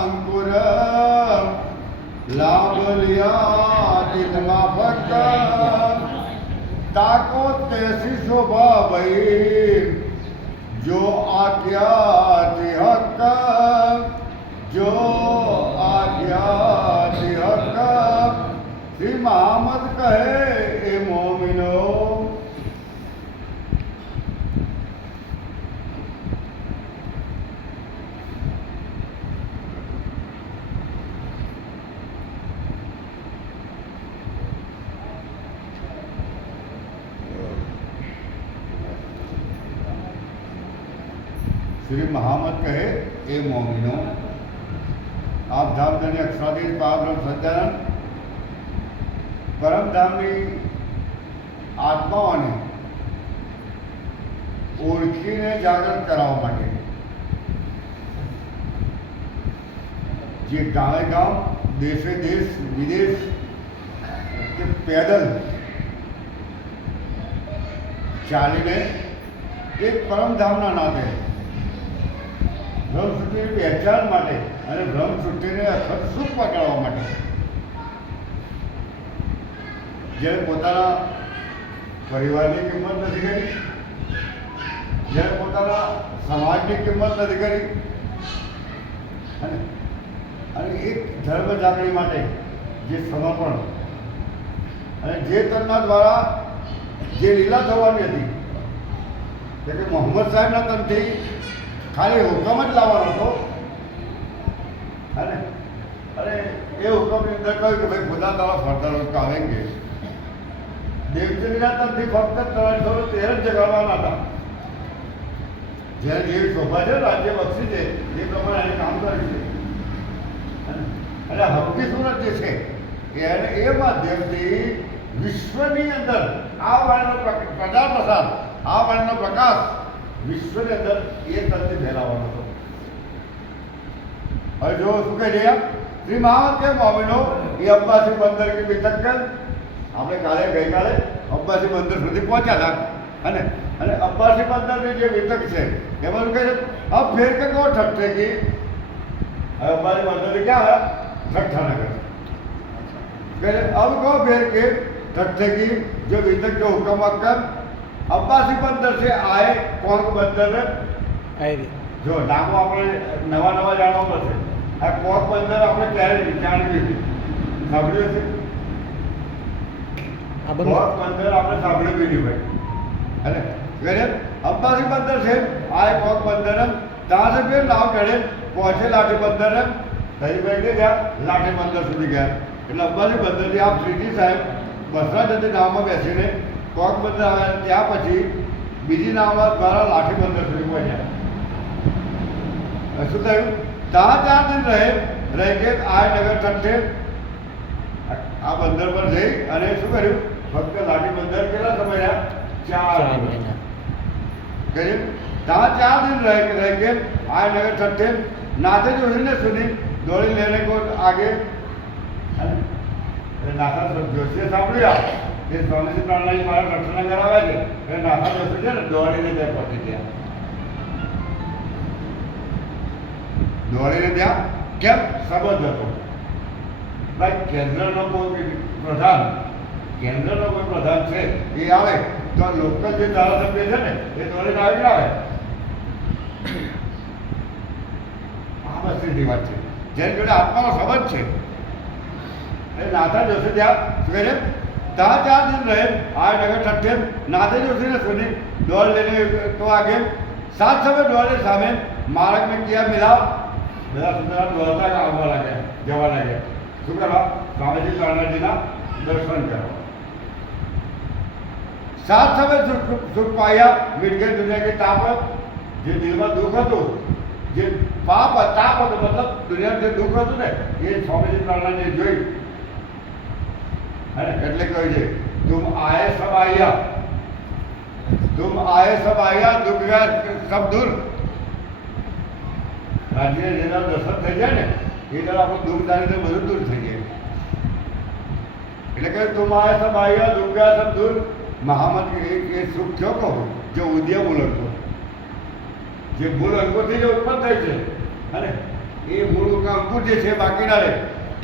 અંકુર લાભ લિયા દિલમાં ફક્ત તાકો તેસી શોભા ભઈ જો આજ્ઞાથી હક જો આજ્ઞાથી હક શ્રી મહામદ કહે એ મોમિનો श्री महामद कहे ए मोमिनो आप धाम धन्य अक्षराधीश पारब्रह्म सज्जानंद परम धामनी आत्माओने ओळखीने जागृत करावा माटे जे गावे गाव देशे देश विदेश के पैदल चालीने एक परम धामना नाते બ્રહ્મસૃષ્ટિની પહેચાન માટે અને બ્રહ્મસૃષ્ટિને અખંડ સુખ પકડવા માટે જ્યારે પોતાના પરિવારની કિંમત નથી કરી, જ્યારે પોતાના સમાજની કિંમત નથી કરી અને એક ધર્મ જાગણી માટે જે સમર્પણ અને જે તનના દ્વારા જે લીલા થવાની હતી એટલે મોહમ્મદ સાહેબના તનથી ખાલી હુકમ જ લાવવાનો હતો અને એ હુકમની અંદર કહ્યું કે ભાઈ ખુદા તારા ફરતા રોજ આવેંગે. દેવજીના તરફથી ફક્ત 13 જ જગાડવાના હતા. જ્યારે જેવી શોભા છે રાજ્ય બક્ષી છે એ પ્રમાણે એને કામ કર્યું છે અને હકની સુરત જે છે એને એ માધ્યમથી વિશ્વની અંદર આ વાણીનો પ્રચાર પ્રસાર, આ વાણીનો પ્રકાશ વિશ્વની અંદર એ તરફથી ફેલાવવાનો હતો. હવે જો શું કહી રહ્યા શ્રી મહામદ કે મોમિનો એ અબ્બાસી બંદર કે બીતક આપણે ગઈકાલે અબ્બાસી બંદર સુધી પહોંચ્યા હતા અને અબ્બાસી બંદરની જે બીતક છે એમાં શું કહે છે અબ ફેર કે કો ઠઠ્ઠે કી. હવે અબ્બાસી બંદરથી ક્યાં આવ્યા? ઠઠ્ઠાનગર. કહે અબ કો ફેર કે ઠઠ્ઠે કી જો બીતક જો હુકમ અક્કર अब्बासी बंदर से आए कौन बंदर जो नामो આપણે નવા નવા જાણવા પડશે. આ કોક બંદર આપણે ક્યારે જાણવી સાંભળ્યું છે? કોક બંદર આપણે સાંભળ્યું બી નહીં ભાઈ. અને अब्बासी बंदर से आए कोक बंदर ત્યાં से फिर नाव चढ़े पहुंचे लाठी बंदर सही बैठे गया लाठी बंदर સુધી ગયા. એટલે अब्बासी બંદરથી આપ શ્રીજી સાહેબ બસરા જતી નાવમાં બેસીને કોક બંદર આવ્યા. ત્યાં પછી બીજી નાવમાં દ્વારા લાઠી બંદર સુધી પહોંચ્યા. શું થયું? ત્યાં 4 દિન રહે કે આ નગર ઠઠ્ઠે આ બંદર પર જઈ અને શું કર્યું? ફક્ત લાઠી બંદર કેટલા સમય રહ્યા? 4 મહિના કર્યું. ત્યાં 4 दिन रह के आए नगर ठट्ठे नाथे जो हिलने सुनी दौड़ी लेने को आगे नाथा जोशीએ સાંભળ્યા કે સ્વામીજી પ્રાણલાલ મારા રક્ષણ કરાવે છે એટલે નાથા જોશી છે ને દોડીને ત્યાં પહોંચી ગયા. દોડીને ત્યાં કેમ? સંબંધ હતો ભાઈ. કેન્દ્રનો કોઈ પ્રધાન છે એ આવે તો લોકલ જે ધારાસભ્ય છે ને એ દોડીને આવી આવે. આ વસ્તુની વાત છે જેની જોડે આત્માનો સંબંધ છે. એ નાથા જોશી ત્યાં સવેરે ત્યાં 4 दिन रहे आए नगर ठट्ठे नाथे जोशी ने सुनी दौड़ लेने तो आगे 7 समय दौड़े सामे मार्ग में किया मिला બધા સુંદર દોડતા આવવા લાગ્યા, જવા લાગ્યા. શું કરવા? સ્વામીજી પ્રાણલાલજીના દર્શન કરવા. 7 समय सुख पाया मिट गई दुनिया के ताप. જે દિલમાં દુઃખ હતું, જે પાપ તાપ હતો, મતલબ દુનિયાનું જે દુઃખ હતું ને એ સ્વામીજી પ્રાણલાલજી જોઈ એટલે કહ્યું છે तुम आए सब आया दुख गया सब दूर. રાજ્ય જેના દર્શન થઈ જાય ને એ ત્યારે આપણું દુઃખ દારિદ્ર બધું દૂર થઈ જાય. એટલે કે तुम आए सब आया दुख गया सब दूर. મહામદ એ સુખ થયો કહો જે ઉદય મૂળ અંકો, જે મૂળ અંકોથી જે ઉત્પન્ન થાય છે અને એ મૂળ અંકો जौनपुर जे छे बाकी ना रहे।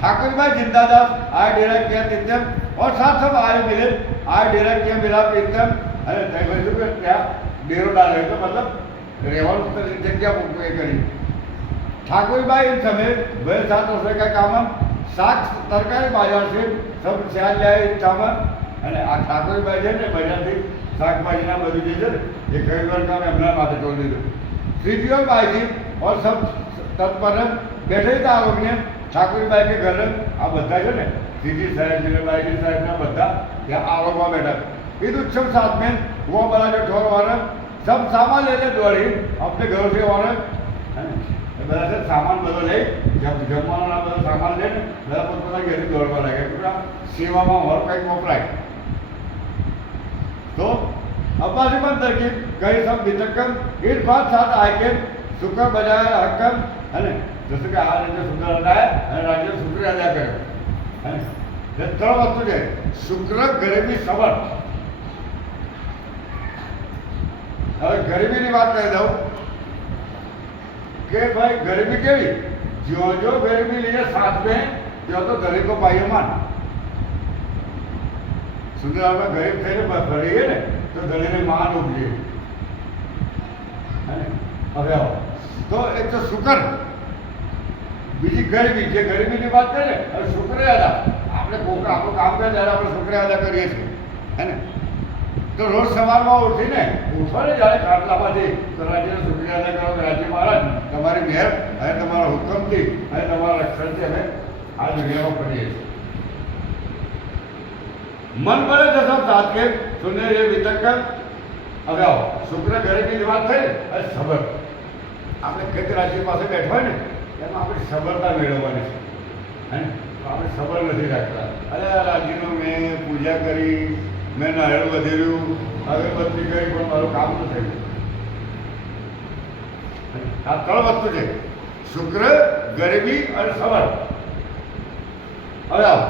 ठाकुर भाई जिंदादास आए डेरा किया तित्यम और साथ सब आए मिले आए डेरा किया मिला प्रीतम अरे तय भाई को क्या डेरो डाले तो मतलब रेवल जगह ये करी ठाकुर भाई इन समय वह 7 वर्ष का काम શાક તરકારી બાજારથી સબ ચાલ જાય ઈચ્છામાં અને આ ઠાકોરભાઈ છે ને બજારથી શાકભાજીના બધું જે છે ને એ ખરીદવાનું કામ એમના માટે છોડી દીધું श्रीजीओ भाई जी और सब तत्पर बैठे था आरोग्य ठाकुरभाई के घर आ बता जो ने सीधी साहब जिलेबाई जी साहब ना बता या आरोग्य बैठा ईद उत्सव साथ में वो बड़ा जो ठोर वाला सब सामान ले ले दौड़ी अपने घर से वाला બધા સામાન બધો લઈ જમવાનો ના બધો સામાન લઈને બધા પોતાના ઘરે દોડવા લાગે પૂરા સેવામાં હોર કંઈક વપરાય તો अब्बासी बंदर की कई सब वितकम इन बात साथ आके शुक्र बजाय हकम है ना जैसे कि आज जो शुक्र अदा है राज्य शुक्र अदा करे है ये 3 वस्तु है शुक्र गरीबी सबर હવે ગરીબીની વાત કરી દઉં કે ભાઈ ગરીબી કેવી જો જો ગરીબી લીધે સાથ में जो तो गरीब को पाइए मान सुंदर में गरीब थे भरी है ना तो दलित मान उपजे હવે આવો તો એક તો શુક્ર બીજી ગરીબી જે ગરીબીની વાત કરે હવે શુક્રિયા અદા આપણે આપણું કામ કરે ત્યારે આપણે શુક્રિયા અદા કરીએ છીએ હે ને તો રોજ સવારમાં ઉઠીને ઉઠો ને જ્યારે ખાટલામાંથી તો રાજ્યનો શુક્રિયા અદા કરો કે રાજ્ય મહારાજ તમારી મહેર અને તમારા હુકમથી અને તમારા રક્ષણથી અમે આ દુનિયામાં કરીએ છીએ मन बड़े जैसा साथ के सुने ये वितक्कम હવે આવો શુક્ર ગરીબીની વાત થઈ અને સબર આપણે કઈક રાજ્ય પાસે બેઠા હોય ને એમાં આપણે સબરતા મેળવવાની છે હે આપણે સબર નથી રાખતા અરે આ રાજ્યનો મેં પૂજા કરી મેં નારિયેળ વધેર્યું અગરબત્તી કરી પણ મારું કામ તો થયું આ 3 વસ્તુ છે શુક્ર ગરીબી અને સબર હવે આવો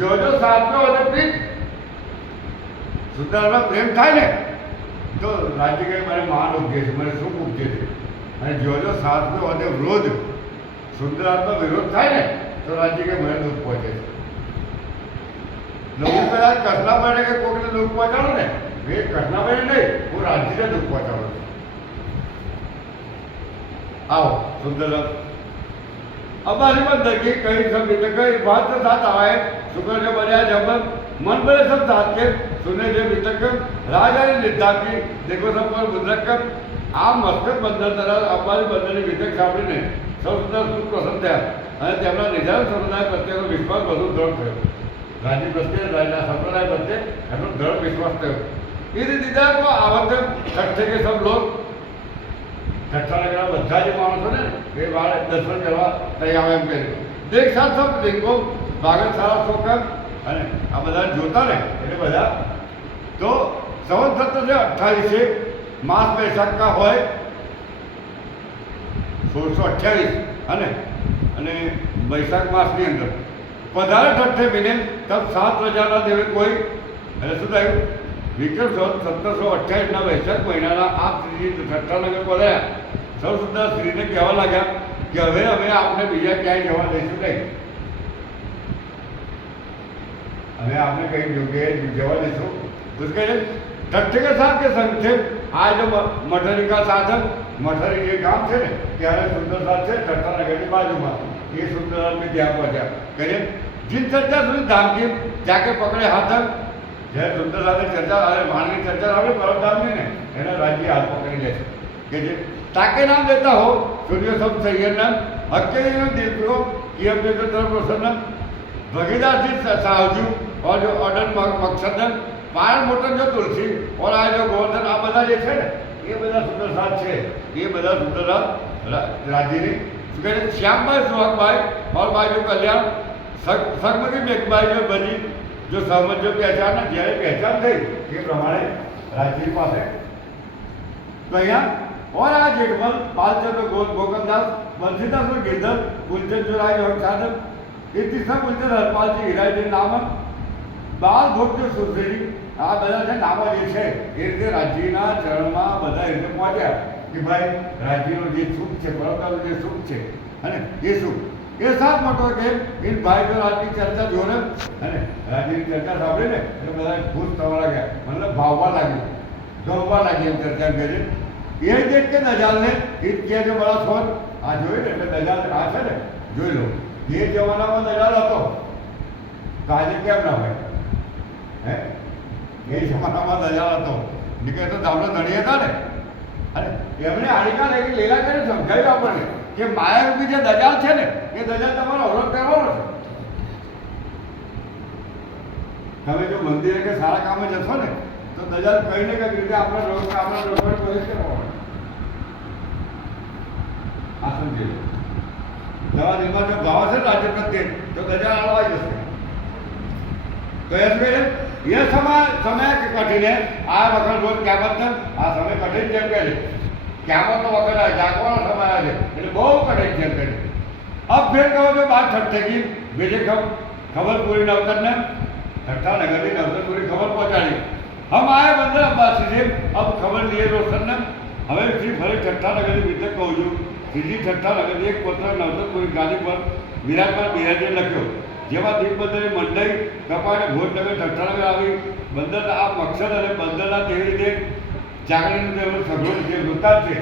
જો જો સાતનો વધે પ્રીત સુધારમાં પ્રેમ થાય ને તો રાજ્ય કંઈ મને માન ઉપજે છે મને સુખ ઉપજે છે અને જો જો સાતનો વધે વિરોધ સુંદરાત્મા વિરોધ થાય ને તો રાજ્ય કંઈ મને દુઃખ પહોંચે છે લોકો કદાચ કસના પડે કે કોઈને દુઃખ પહોંચાડો ને એ કસના પડે નહીં હું રાજ્યને દુઃખ પહોંચાડું છું आओ सुंदर अब्बासी बंदर की कई सब कई बात के साथ आए शुक्र जो बजाय जब मन बड़े सब साथ के सुने जो वितक राजा ने निधा की देखो सब पर मुद्रक आ मस्तक बंदर तरह अब्बासी बंदर ने वितक सापड़ी ने सब सुंदर खूब प्रसन्न थे અને તેમના નિધાન સમુદાય પ્રત્યેનો વિશ્વાસ વધુ દૃઢ થયો રાજ્ય પ્રત્યે રાજ્યના સંપ્રદાય પ્રત્યે એમનો દૃઢ વિશ્વાસ થયો એ દીધા को आवत इकट्ठे के सब लोग इकट्ठा लगना બધા જ માણસો ને એ બાર દર્શન કરવા તૈયાર એમ કહે દેખ સાથ सब देखो ભાગત સારા છોકર અને આ બધા જોતા ને એટલે બધા તો સંવત 1728 માસ વૈશાખ का હોય 1628 અને વૈશાખ માસની અંદર પધારે ઠઠ્ઠે મહિને તબ 7 રજાના દેવે કોઈ એટલે શું થયું વિક્રમ 1728ના વૈશાખ મહિનાના આ શ્રીજી ઠઠ્ઠાનગર પધાર્યા સૌ સુંદર શ્રીને કહેવા લાગ્યા કે હવે અમે આપણે બીજા ક્યાંય જવા દઈશું નહીં હવે આપણે કઈ જગ્યાએ જવા દઈશું તો કહે ઠઠ્ઠે કે સાથ કે સંગ છે આ જો મઠરી કા સાધન मठरी ये गांव थे ने ત્યારે સુંદરલાલ છે ઠઠ્ઠાનગરની બાજુમાં એ સુંદરલાલને ત્યાં પહોંચ્યા કહે जिन चर्चा सुनी धाम की जाके पकड़े हाथ जय सुंदरलाल चर्चा अरे माननी चर्चा આપણે પરમધામની ને એના રાજ્ય હાથ પકડી લે છે કે જે ताके नाम देता हो सूर्य सब सैयद नाम हक्के दिल को कि अपने तो तरफ प्रसन्न भगीदार जी साहजू और जो ऑर्डर मकसदन पार मोटन जो तुलसी और आ जो गोवर्धन आ बधा जे छे ने ये बधा सुंदरलाल छे ये बधा सुंदरलाल राज्यनी कहते श्यामभाई सुहागभाई और बाजू कल्याण सगमगी मेघभाई जो बनी जो सहमत जो पहचान જ્યારે पहचान थी ये प्रमाणे राज्य पास तो अँ और आज जेठमल बालचंद्र गोकमदास बंसीदास गिरधर गुलचंद जोराय साधन ये तीसरा गुलचंद हरपाल जी हीराय जी नाम बाल भोग जो सुरसेरी आ बधा जे नामो जे छे ए रीते राज्यना चरणमां बधा ए रीते पहोंच्या कि भाई राज्यनो जे सुख छे परमतानो जे सुख छे अने ए सुख એ સાત મોટો કે इन भाई जो रात की चर्चा जो ने है राजनीति चर्चा साંભળી ને એટલે બધા ખુશ થવા લાગ્યા મતલબ ભાવવા લાગ્યું ગમવા લાગી એમ ચર્ચા કરી એ દેખ કે નજાલ ને ઈદ કે જો બड़ा સોચ આ જોઈ ને એટલે નજાલ આ છે ને જોઈ લો એ જમાનામાં નજાલ હતો તો આજે કેમ ના હોય હે એ જમાનામાં નજાલ હતો નીકળે તો આપણે ધણી હતા ને અને એમણે આડિકા લઈ લીલા કરી સમજાવ્યું આપણને કે માયારૂપી જે દજાલ છે ને એ દજાલ તમારો અવરોધ કરવાનો છે. તમે જો મંદિરે કે સારા કામે જશો ને તો દજાલ કઈ ને કઈ રીતે આપણા લોકોને પ્રવેશ કરવાનો આ સમજી લો. દવા દિલમાં જો ભાવ છે ને રાજ્ય પ્રત્યે તો દજાલ આવવા જશે. તો એ समय कठिन है आ वक्त रोज क्यामत ने आ समय कठिन જેમ કે છે ક્યામતનો વખત આ જાગવાનો સમય આવે એટલે બહુ કઠિન જેમ કે अब फिर कहो जो बात छठेगी बीजे खबर पूरी नवतर ने छठा नगर की नवतर पूरी खबर पहुंचाड़ी हम आए बंदर अब्बासी से अब खबर लिए रोशन ने हमें फिर फरे छठा नगर की बीते कहूँ છું सीधी छठा नगर एक पत्र नवतर पूरी गाड़ी पर विराट पर बिराजे लख्यो જેમાં દીપબંદરની મંડઈ કપાને ભોજનગર ઠઠ્ઠાનગર આવી બંદર આ મકસદ અને બંદરના તેવી રીતે જાગણીનું તેમનું સઘળું જે વૃત્તાંત છે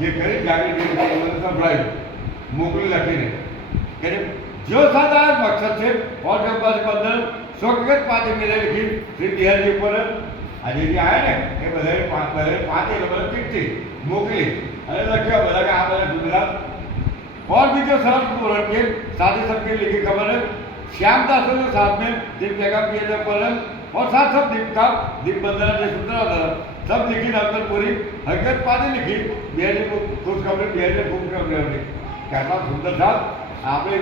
જે કરી જાગણી સંભળાયું મોકલી લખીને કે જો સાથ આ મકસદ છે और जब बस બંદર સ્વગત પાતે મેળે લીધી શ્રી બિહારજી ઉપર આજે જે આવ્યા ને એ બધા પાંચે બધા ચિઠ્ઠી મોકલી અને લખ્યા બધા કે આ બધા ગુજરાત और भी जो सरल पूरण के साथी सबके लिखी खबर है श्यामदास जो साथ में दीप जगह पिए पलम और साथ सब दीप का दीप बंदना जो सूत्र सब लिखी नवतर पूरी हकीकत पाते लिखी बिहारी खुश खबर बिहारी खूब खबर क्या सुंदर साहब આપણે